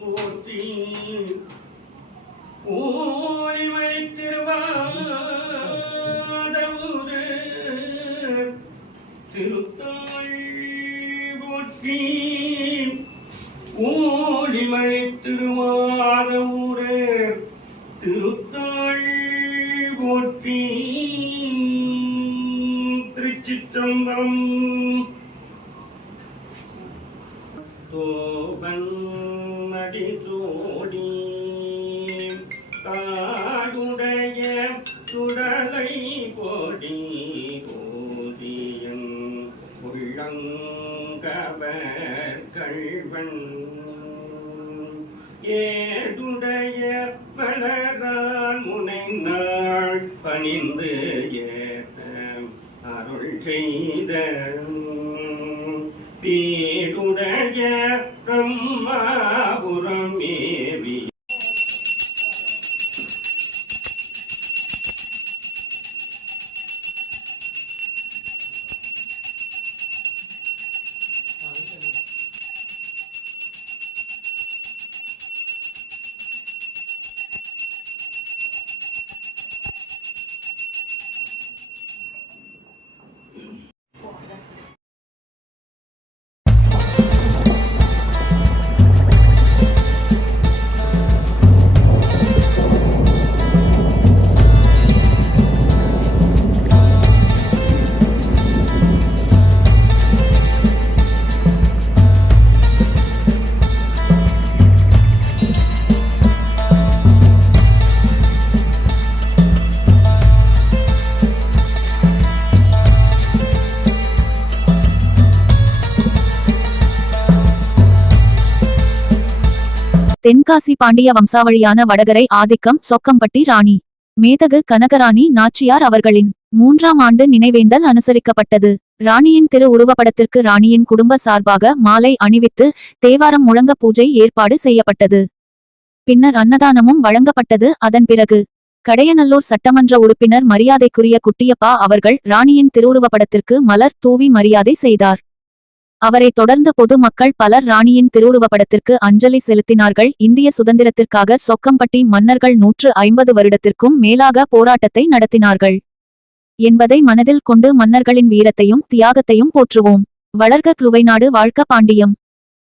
போற்றி ஓய்மை திருவாதவுரு திருத்தாள் போற்றி ஓடிமழை திருவாதவுரு திருத்தாள் போற்றி திருச்சிற்றம்பலம். தோபன் மடிதோடி தாடுடைய சுடலை போடி ஓதியன் உள்ளங்கவர் கல்வன் ஏடுடைய மலரான் முனைநாள் பணிந்து ஏத்த அருள் செய்த பேருடைய தென்காசி பாண்டிய வம்சாவழியான வடகரை ஆதிக்கம் சொக்கம்பட்டி ராணி. மேதகு கனகராணி நாச்சியார் அவர்களின் மூன்றாம் ஆண்டு நினைவேந்தல் அனுசரிக்கப்பட்டது. ராணியின் திரு உருவப்படத்திற்கு ராணியின் குடும்ப சார்பாக மாலை அணிவித்து தேவாரம் முழங்க பூஜை ஏற்பாடு செய்யப்பட்டது. பின்னர் அன்னதானமும் வழங்கப்பட்டது. அதன் பிறகு கடையநல்லூர் சட்டமன்ற உறுப்பினர் மரியாதைக்குரிய குட்டியப்பா அவர்கள் ராணியின் திருவுருவப்படத்திற்கு மலர் தூவி மரியாதை செய்தார். அவரைத் தொடர்ந்து பொது மக்கள் பலர் ராணியின் திருவுருவப்படத்திற்கு அஞ்சலி செலுத்தினார்கள். இந்திய சுதந்திரத்திற்காக சொக்கம்பட்டி மன்னர்கள் நூற்று ஐம்பது வருடத்திற்கும் மேலாக போராட்டத்தை நடத்தினார்கள். என்பதை மனதில் கொண்டு மன்னர்களின் வீரத்தையும் தியாகத்தையும் போற்றுவோம். வளர்க குழுவைநாடு வாழ்க்க பாண்டியம்.